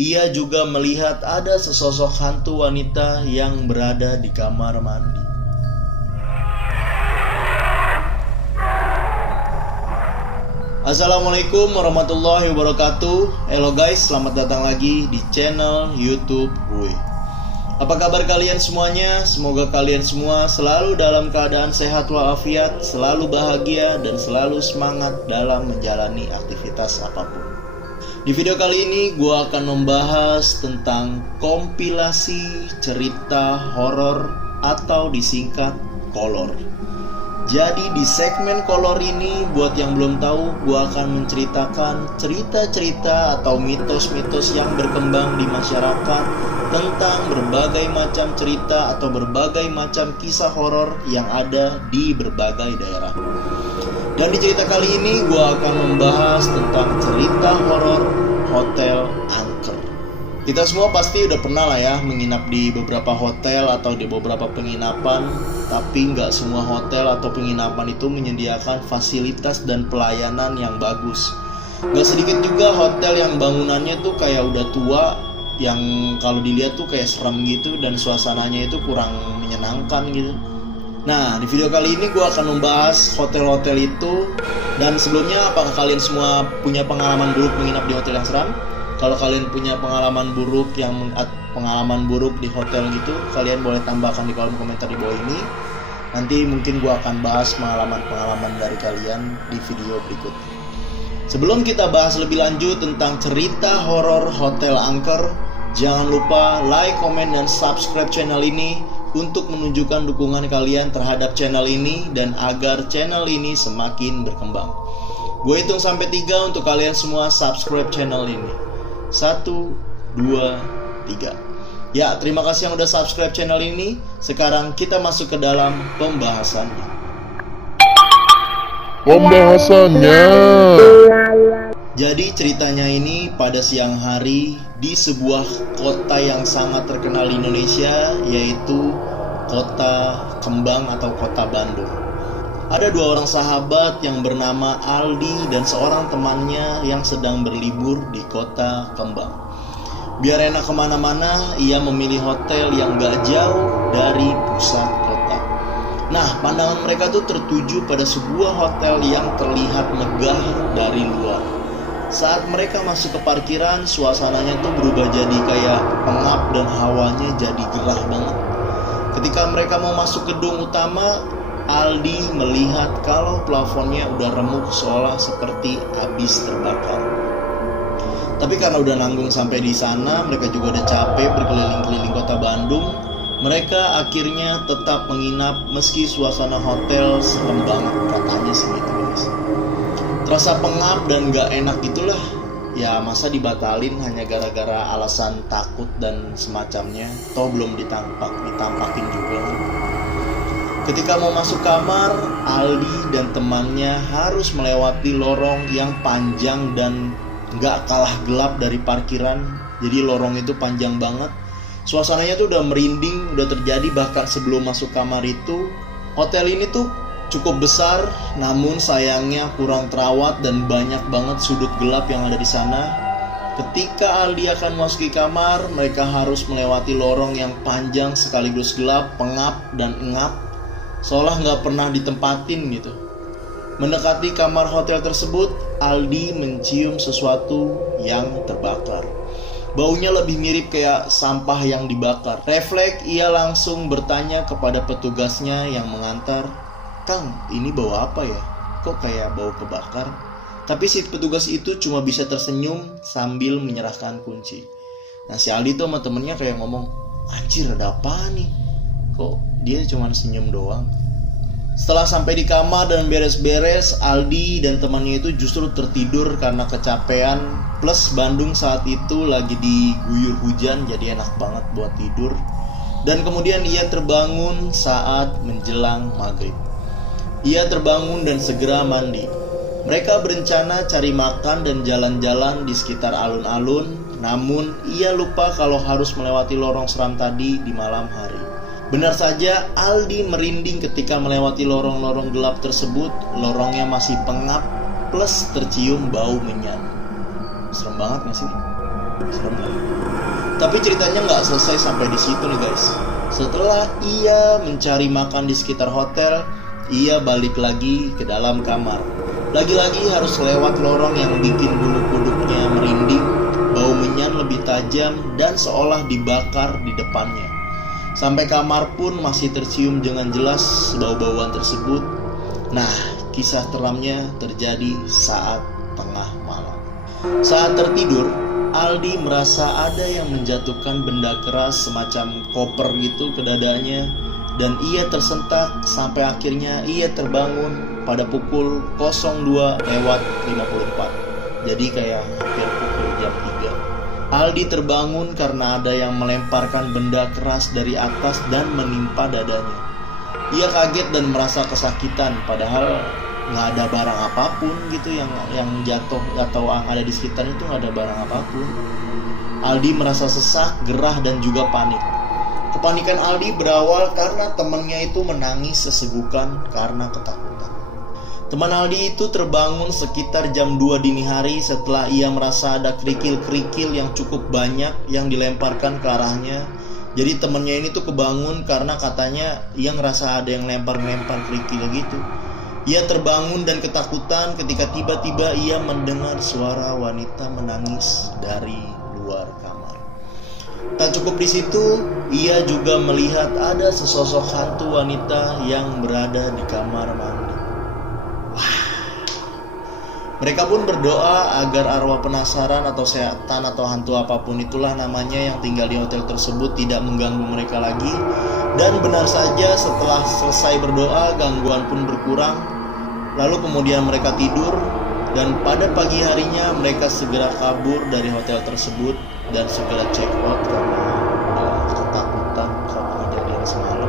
Ia juga melihat ada sesosok hantu wanita yang berada di kamar mandi. Assalamualaikum warahmatullahi wabarakatuh. Halo guys, selamat datang lagi di channel YouTube gue. Apa kabar kalian semuanya? Semoga kalian semua selalu dalam keadaan sehat walafiat, selalu bahagia, dan selalu semangat dalam menjalani aktivitas apapun. Di video kali ini gue akan membahas tentang kompilasi cerita horor atau disingkat kolor. Jadi di segmen kolor ini, buat yang belum tahu, gue akan menceritakan cerita-cerita atau mitos-mitos yang berkembang di masyarakat tentang berbagai macam cerita atau berbagai macam kisah horor yang ada di berbagai daerah. Dan di cerita kali ini gue akan membahas tentang cerita horor Hotel Angker. Kita semua pasti udah pernah lah ya menginap di beberapa hotel atau di beberapa penginapan. Tapi nggak semua hotel atau penginapan itu menyediakan fasilitas dan pelayanan yang bagus. Nggak sedikit juga hotel yang bangunannya tuh kayak udah tua, yang kalau dilihat tuh kayak serem gitu dan suasananya itu kurang menyenangkan gitu. Nah, di video kali ini gue akan membahas hotel-hotel itu. Dan sebelumnya, apakah kalian semua punya pengalaman buruk menginap di hotel yang seram? Kalau kalian punya pengalaman buruk di hotel gitu, kalian boleh tambahkan di kolom komentar di bawah ini. Nanti mungkin gue akan bahas pengalaman-pengalaman dari kalian di video berikutnya. Sebelum kita bahas lebih lanjut tentang cerita horor Hotel Angker, jangan lupa like, komen, dan subscribe channel ini untuk menunjukkan dukungan kalian terhadap channel ini dan agar channel ini semakin berkembang. Gue hitung sampai 3 untuk kalian semua subscribe channel ini. 1, 2, 3. Ya, terima kasih yang udah subscribe channel ini. Sekarang kita masuk ke dalam pembahasannya. Jadi ceritanya ini pada siang hari di sebuah kota yang sangat terkenal di Indonesia, yaitu Kota Kembang atau Kota Bandung. Ada 2 orang sahabat yang bernama Aldi dan seorang temannya yang sedang berlibur di Kota Kembang. Biar enak kemana-mana, ia memilih hotel yang gak jauh dari pusat kota. Nah, pandangan mereka tuh tertuju pada sebuah hotel yang terlihat megah dari luar. Saat mereka masuk ke parkiran, suasananya tuh berubah jadi kayak pengap dan hawanya jadi gerah banget. Ketika mereka mau masuk gedung utama, Aldi melihat kalau plafonnya udah remuk seolah seperti habis terbakar. Tapi karena udah nanggung sampai di sana, mereka juga udah capek berkeliling-keliling kota Bandung. Mereka akhirnya tetap menginap meski suasana hotel serem banget, katanya segitu guys. Terasa pengap dan gak enak gitulah. Ya masa dibatalin hanya gara-gara alasan takut dan semacamnya. Toh belum ditampakin juga. Ketika mau masuk kamar, Aldi dan temannya harus melewati lorong yang panjang dan gak kalah gelap dari parkiran. Jadi lorong itu panjang banget. Suasananya tuh udah merinding, udah terjadi bahkan sebelum masuk kamar itu. Hotel ini tuh cukup besar, namun sayangnya kurang terawat dan banyak banget sudut gelap yang ada di sana. Ketika Aldi akan memasuki kamar, mereka harus melewati lorong yang panjang sekaligus gelap, pengap, dan engap, seolah nggak pernah ditempatin gitu. Mendekati kamar hotel tersebut, Aldi mencium sesuatu yang terbakar. Baunya lebih mirip kayak sampah yang dibakar. Refleks, ia langsung bertanya kepada petugasnya yang mengantar, "Kang, ini bau apa ya? Kok kayak bau kebakar?" Tapi si petugas itu cuma bisa tersenyum sambil menyerahkan kunci. Nah si Aldi tuh sama temennya kayak ngomong, "Anjir, ada apa nih? Kok dia cuma senyum doang?" Setelah sampai di kamar dan beres-beres, Aldi dan temannya itu justru tertidur karena kecapean. Plus Bandung saat itu lagi diguyur hujan, jadi enak banget buat tidur. Dan kemudian ia terbangun saat menjelang maghrib. Ia terbangun dan segera mandi. Mereka berencana cari makan dan jalan-jalan di sekitar alun-alun. Namun ia lupa kalau harus melewati lorong seram tadi di malam hari. Benar saja, Aldi merinding ketika melewati lorong-lorong gelap tersebut. Lorongnya masih pengap, plus tercium bau menyan. Serem banget gak sih? Serem lah. Tapi ceritanya nggak selesai sampai di situ nih guys. Setelah ia mencari makan di sekitar hotel, ia balik lagi ke dalam kamar. Lagi-lagi harus lewat lorong yang bikin bulu kuduknya merinding, bau menyan lebih tajam dan seolah dibakar di depannya. Sampai kamar pun masih tercium dengan jelas bau-bauan tersebut. Nah, kisah teramnya terjadi saat tengah malam. Saat tertidur, Aldi merasa ada yang menjatuhkan benda keras semacam koper gitu ke dadanya, dan ia tersentak sampai akhirnya ia terbangun pada pukul 02:54. Jadi kayak hampir pukul jam 3. Aldi terbangun karena ada yang melemparkan benda keras dari atas dan menimpa dadanya. Ia kaget dan merasa kesakitan, padahal nggak ada barang apapun gitu yang jatuh atau ada di sekitar itu, nggak ada barang apapun. Aldi merasa sesak, gerah dan juga panik. Kepanikan Aldi berawal karena temannya itu menangis sesegukan karena ketakutan. Teman Aldi itu terbangun sekitar jam 2 dini hari setelah ia merasa ada kerikil-kerikil yang cukup banyak yang dilemparkan ke arahnya. Jadi temannya ini tuh kebangun karena katanya ia ngerasa ada yang lempar-lempar kerikil gitu. Ia terbangun dan ketakutan ketika tiba-tiba ia mendengar suara wanita menangis dari luar kamar. Tak cukup di situ, ia juga melihat ada sesosok hantu wanita yang berada di kamar mandi. Mereka pun berdoa agar arwah penasaran atau setan atau hantu apapun itulah namanya yang tinggal di hotel tersebut tidak mengganggu mereka lagi. Dan benar saja setelah selesai berdoa, gangguan pun berkurang. Lalu kemudian mereka tidur, dan pada pagi harinya mereka segera kabur dari hotel tersebut dan segera check out karena ketakutan sama kejadian semalam.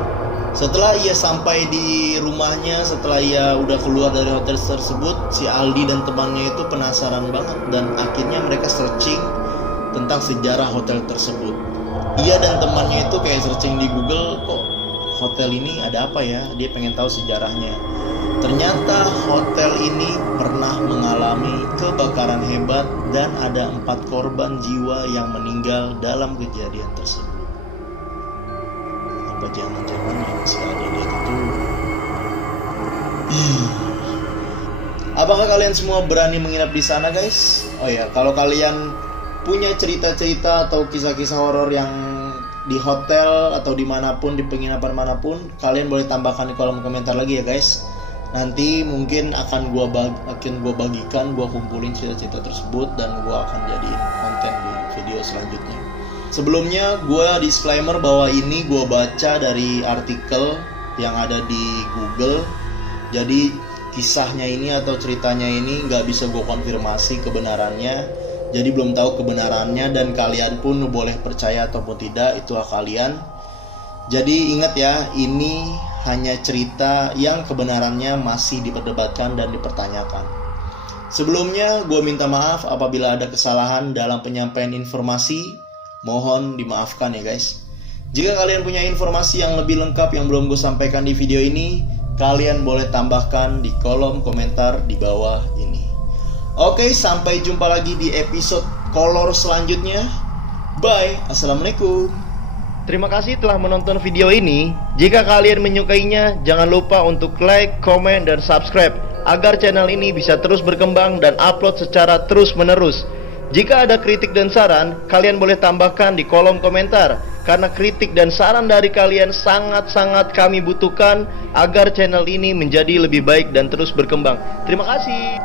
Setelah ia sampai di rumahnya, setelah ia udah keluar dari hotel tersebut, si Aldi dan temannya itu penasaran banget dan akhirnya mereka searching tentang sejarah hotel tersebut. Ia dan temannya itu kayak searching di Google, kok hotel ini ada apa ya? Dia pengen tahu sejarahnya. Ternyata hotel ini pernah mengalami kebakaran hebat dan ada 4 korban jiwa yang meninggal dalam kejadian tersebut. Apa jangan-jangan yang si ada itu? Apakah kalian semua berani menginap di sana, guys? Oh ya, kalau kalian punya cerita-cerita atau kisah-kisah horor yang di hotel atau dimanapun, di penginapan manapun, kalian boleh tambahkan di kolom komentar lagi ya, guys. Nanti mungkin akan gua bagikan, gua kumpulin cerita-cerita tersebut dan gua akan jadiin konten di video selanjutnya. Sebelumnya gua disclaimer bahwa ini gua baca dari artikel yang ada di Google. Jadi kisahnya ini atau ceritanya ini nggak bisa gua konfirmasi kebenarannya. Jadi belum tahu kebenarannya dan kalian pun boleh percaya ataupun tidak, itu hak kalian. Jadi ingat ya, ini hanya cerita yang kebenarannya masih diperdebatkan dan dipertanyakan. Sebelumnya, gue minta maaf apabila ada kesalahan dalam penyampaian informasi. Mohon dimaafkan ya guys. Jika kalian punya informasi yang lebih lengkap yang belum gue sampaikan di video ini, kalian boleh tambahkan di kolom komentar di bawah ini. Oke, sampai jumpa lagi di episode kolor selanjutnya. Bye, assalamualaikum. Terima kasih telah menonton video ini. Jika kalian menyukainya, jangan lupa untuk like, komen, dan subscribe agar channel ini bisa terus berkembang dan upload secara terus-menerus. Jika ada kritik dan saran, kalian boleh tambahkan di kolom komentar, karena kritik dan saran dari kalian sangat-sangat kami butuhkan agar channel ini menjadi lebih baik dan terus berkembang. Terima kasih.